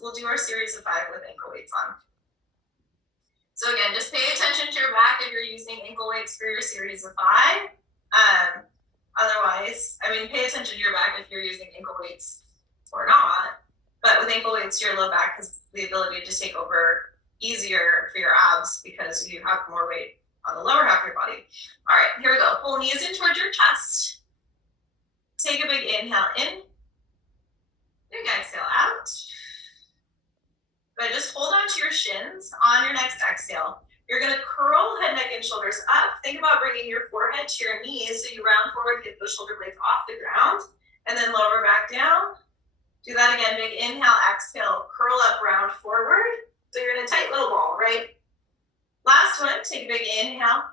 we'll do our series of 5 with ankle weights on. So again, just pay attention to your back if you're using ankle weights for your series of 5. Otherwise, pay attention to your back if you're using ankle weights or not. But with ankle weights, your low back has the ability to take over easier for your abs because you have more weight on the lower half of your body. All right, here we go. Pull knees in towards your chest. Take a big inhale in. Big exhale out. Good, just hold on to your shins on your next exhale. You're gonna curl head, neck, and shoulders up. Think about bringing your forehead to your knees so you round forward, get those shoulder blades off the ground, and then lower back down. Do that again, big inhale, exhale, curl up, round forward. So you're in a tight little ball, right? Last one, take a big inhale.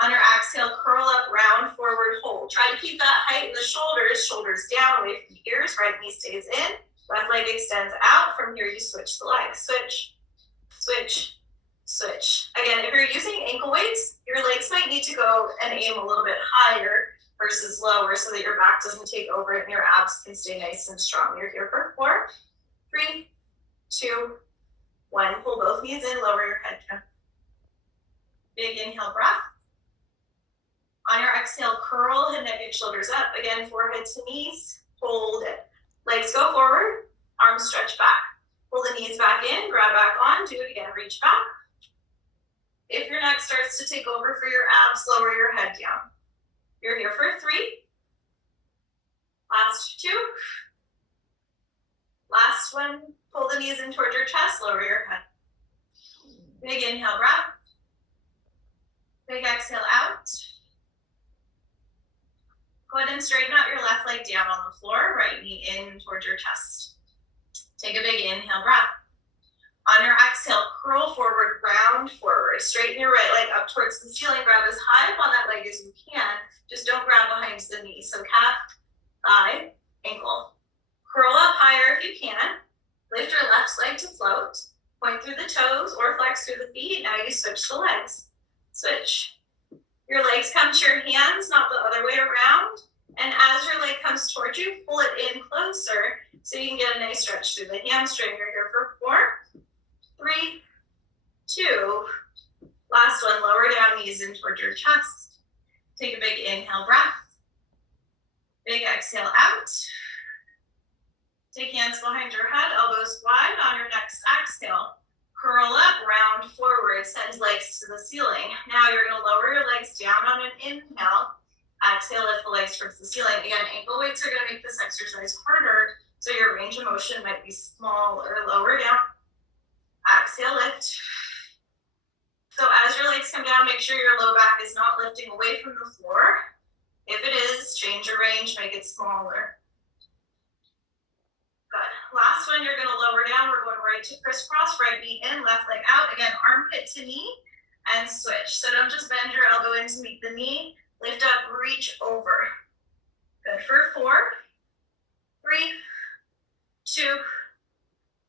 On your exhale, curl up, round forward, hold. Try to keep that height in the shoulders, shoulders down, away from the ears, right knee stays in, left leg extends out. From here, you switch the legs. Switch, switch, switch. Again, if you're using ankle weights, your legs might need to go and aim a little bit higher versus lower so that your back doesn't take over and your abs can stay nice and strong. You're here for 4, 3, 2, 1. Pull both knees in, lower your head down. Big inhale, breath. On your exhale, curl head, neck, and shoulders up. Again, forehead to knees, hold it. Legs go forward, arms stretch back. Pull the knees back in, grab back on, do it again, reach back. If your neck starts to take over for your abs, lower your head down. You're here for 3. Last 2. Last one, pull the knees in towards your chest, lower your head. Big inhale, breath. Big exhale out. Go ahead and straighten out your left leg down on the floor, right knee in towards your chest. Take a big inhale, breath. On your exhale, curl forward, round forward. Straighten your right leg up towards the ceiling. Grab as high up on that leg as you can. Just don't grab behind the knee. So calf, thigh, ankle. Curl up higher if you can. Lift your left leg to float. Point through the toes or flex through the feet. Now you switch the legs. Switch. Your legs come to your hands, not the other way around. And as your leg comes towards you, pull it in closer so you can get a nice stretch through the hamstring. You're here for 4, 3, 2. Last one, lower down, knees in towards your chest. Take a big inhale, breath. Big exhale out. Take hands behind your head, elbows wide. On your next exhale, curl up, round forward, send legs to the ceiling. Now you're going to lower your legs down on an inhale. Exhale, lift the legs towards the ceiling. Again, ankle weights are going to make this exercise harder, so your range of motion might be small or lower down. Exhale, lift. So as your legs come down, make sure your low back is not lifting away from the floor. If it is, change your range, make it smaller. Good. Last one, you're going to lower down. We're going right to crisscross, right knee in, left leg out. Again, armpit to knee and switch. So don't just bend your elbow in to meet the knee. Lift up, reach over. Good for 4, 3, 2,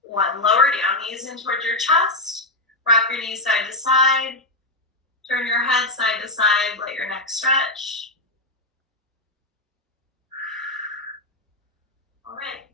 1. Lower down, knees in towards your chest. Rock your knees side to side. Turn your head side to side. Let your neck stretch. All right.